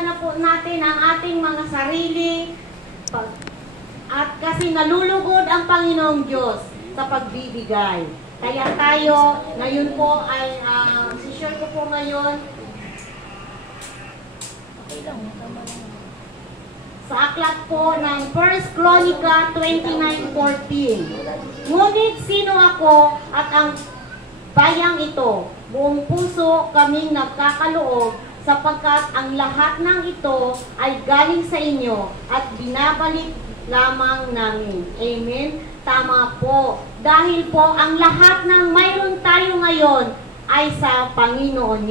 ipapahalagahan na po natin ang ating mga sarili at kasi nalulugod ang Panginoong Diyos sa pagbibigay. Kaya tayo, ngayon po ay, share ko po ngayon sa aklat po ng 1 Chronica 29:14. Ngunit sino ako at ang bayang ito? Buong puso kaming nagkakaloob sapagkat ang lahat ng ito ay galing sa inyo at binabalik lamang namin. Amen? Tama po. Dahil po ang lahat ng mayroon tayo ngayon ay sa Panginoong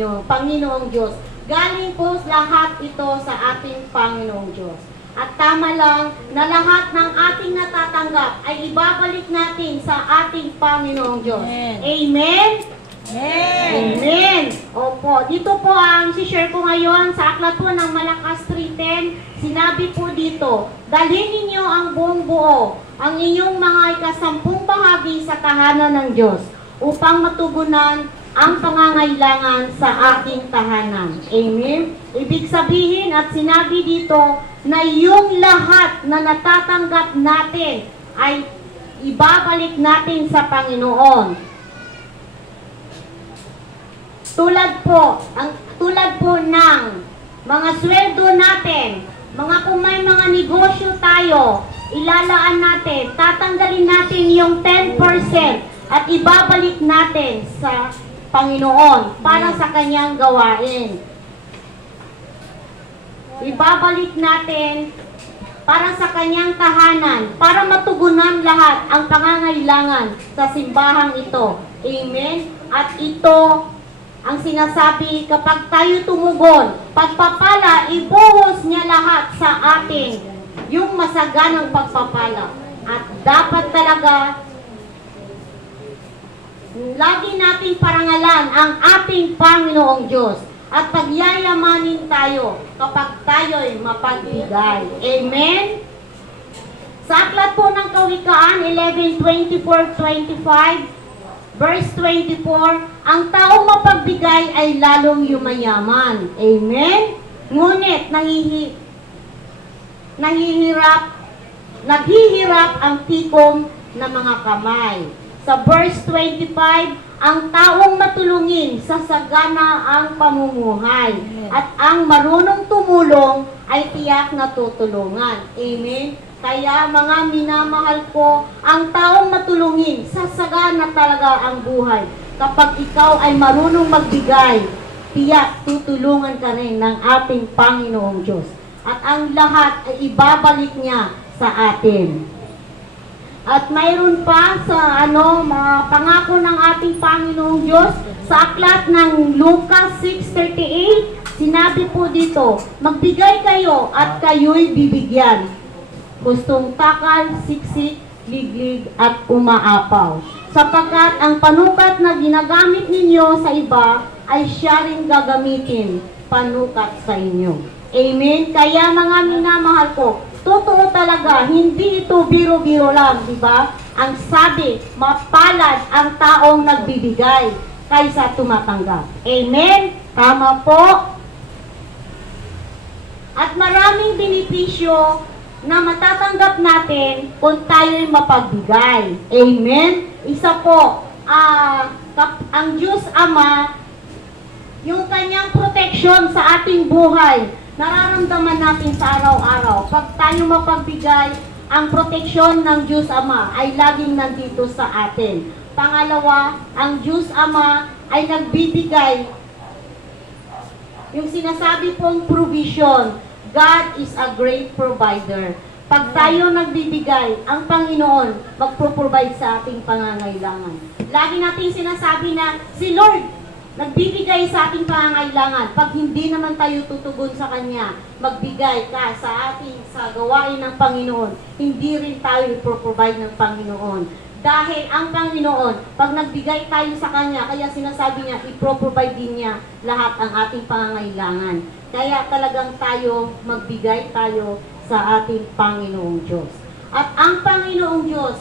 Diyos. Galing po lahat ito sa ating Panginoong Diyos. At tama lang na lahat ng ating natatanggap ay ibabalik natin sa ating Panginoong Diyos. Amen. Amen? Amen. Amen. Opo. Dito po ang share ko ngayon sa aklat po ng Malakas 3:10. Sinabi po dito, dalhin ninyo ang buong buo, ang inyong mga ikasampung bahagi sa tahanan ng Diyos upang matugunan ang pangangailangan sa ating tahanan. Amen? Ibig sabihin at sinabi dito na yung lahat na natatanggap natin ay ibabalik natin sa Panginoon. Tulad po ng mga sweldo natin, kung may mga negosyo tayo, ilalaan natin, tatanggalin natin yung 10% at ibabalik natin sa Panginoon para sa kanyang gawain. Ibabalik natin para sa kanyang tahanan, para matugunan lahat ang pangangailangan sa simbahang ito. Amen? At ito ang sinasabi, kapag tayo tumugon, pagpapala, ibuhos niya lahat sa atin yung masaganang pagpapala. At dapat talaga, lagi nating parangalan ang ating Panginoong Diyos at pagyayamanin tayo kapag tayo'y mapagbigay. Amen? Sa aklat po ng Kawikaan 11:24-25, Verse 24, ang taong mapagbigay ay lalong yumayaman. Amen? Ngunit naghihirap ang tikom ng mga kamay. Sa verse 25, ang taong matulungin sasagana ang pamumuhay. At ang marunong tumulong ay tiyak na tutulungan. Amen? Kaya mga minamahal ko, ang taong matulungin, sasagana talaga ang buhay. Kapag ikaw ay marunong magbigay, tiyak tutulungan ka rin ng ating Panginoong Diyos. At ang lahat ay ibabalik niya sa atin. At mayroon pa sa mga pangako ng ating Panginoong Diyos sa aklat ng Lucas 6:38, sinabi po dito, magbigay kayo at kayo'y bibigyan. Gustong takal, siksik, liglig, at umaapaw. Sapagkat ang panukat na ginagamit ninyo sa iba ay siya rin gagamitin panukat sa inyo. Amen? Kaya mga minamahal ko, totoo talaga, hindi ito biro-biro lang, di ba? Ang sabi, mapalad ang taong nagbibigay kaysa tumatanggap. Amen? Tama po. At maraming benepisyo na matatanggap natin kung tayo'y mapagbigay. Amen? Isa po, ang Diyos Ama, yung kanyang proteksyon sa ating buhay, nararamdaman natin sa araw-araw. Pag tayo mapagbigay, ang proteksyon ng Diyos Ama ay laging nandito sa atin. Pangalawa, ang Diyos Ama ay nagbibigay. Yung sinasabi pong provision, God is a great provider. Pag tayo nagbibigay, ang Panginoon magpro-provide sa ating pangangailangan. Lagi natin sinasabi na si Lord nagbibigay sa ating pangangailangan. Pag hindi naman tayo tutugon sa Kanya, magbigay ka sa gawain ng Panginoon, hindi rin tayo ipro-provide ng Panginoon. Dahil ang Panginoon, pag nagbigay tayo sa Kanya, kaya sinasabi niya, ipro-provide din niya lahat ang ating pangangailangan. Kaya talagang magbigay tayo sa ating Panginoong Diyos. At ang Panginoong Diyos,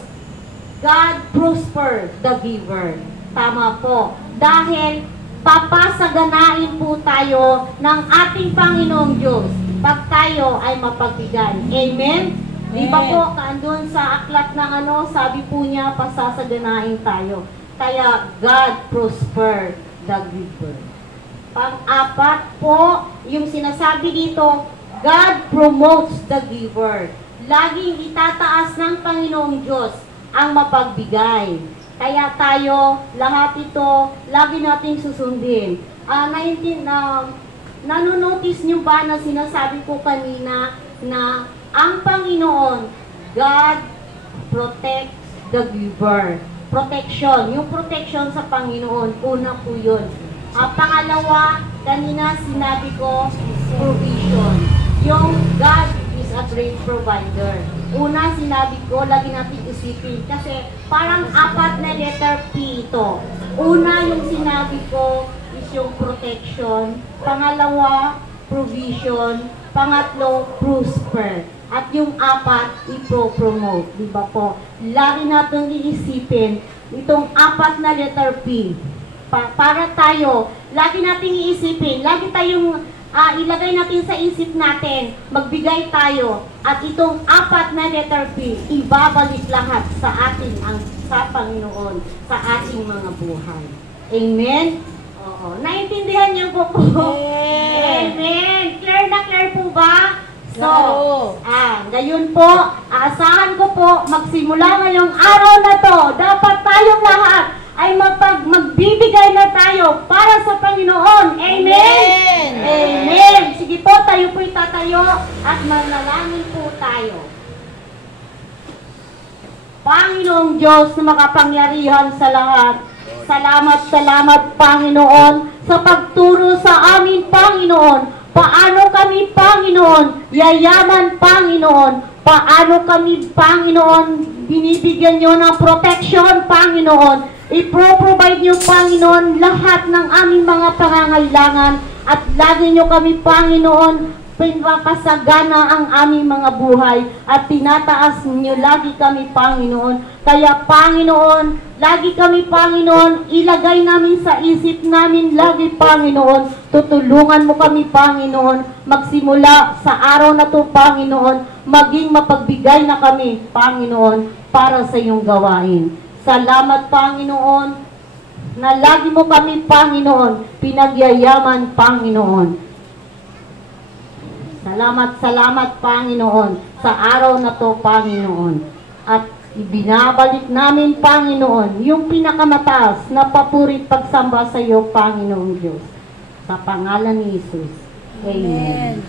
God prosper the giver. Tama po. Dahil papasaganain Pagpalain po tayo ng ating Panginoong Diyos pag tayo ay mapagbigay. Amen? Di ba po, kaandun sa aklat ng sabi po niya, pasasaganain tayo. Kaya God prosper the giver. Pang-apat po, yung sinasabi dito, God promotes the giver. Laging itataas ng Panginoong Diyos ang mapagbigay. Kaya tayo, lahat ito, lagi nating susundin. Nanonotice nyo ba na sinasabi ko kanina na ang Panginoon, God protects the giver. Protection. Yung protection sa Panginoon, una po yun. Pangalawa, kanina sinabi ko, provision. Yung God is a great provider. Una, sinabi ko, lagi natin isipin. Kasi parang apat na letter P ito. Una, yung sinabi ko is yung protection. Pangalawa, provision. Pangatlo, prosper. At yung apat, ipo-promote. Diba po? Lagi natin iisipin itong apat na letter P. Para tayo, lagi natin iisipin, lagi tayong ilagay natin sa isip natin, magbigay tayo, at itong apat na letter P, ibabalik lahat sa atin, sa Panginoon, sa ating mga buhay. Amen? Oo. Naintindihan niyo po po? Amen. Clear na clear po ba? So, ngayon po, aasahan ko po, magsimula ngayong araw na to, dapat tayong lahat ay magbibigay na tayo para sa Panginoon. Amen? Amen. Sige po, tayo po'y tatayo at manalangin po tayo. Panginoong Diyos na makapangyarihan sa lahat, salamat, Panginoon, sa pagturo sa amin, Panginoon. Paano kami, Panginoon, yayaman, Panginoon. Paano kami, Panginoon, binibigyan nyo ng protection, Panginoon. I-provide nyo, Panginoon, lahat ng aming mga pangangailangan at lagi nyo kami, Panginoon, pinapasagana ang aming mga buhay at tinataas nyo lagi kami, Panginoon. Kaya, Panginoon, lagi kami, Panginoon, ilagay namin sa isip namin lagi, Panginoon. Tutulungan mo kami, Panginoon, magsimula sa araw na to, Panginoon, maging mapagbigay na kami, Panginoon, para sa iyong gawain. Salamat, Panginoon, na lagi mo kami, Panginoon, pinagyayaman, Panginoon. Salamat, Panginoon, sa araw na to, Panginoon. At ibinabalik namin, Panginoon, yung pinakamataas na papuri pagsamba sa iyo, Panginoong Diyos. Sa pangalan ni Jesus. Amen.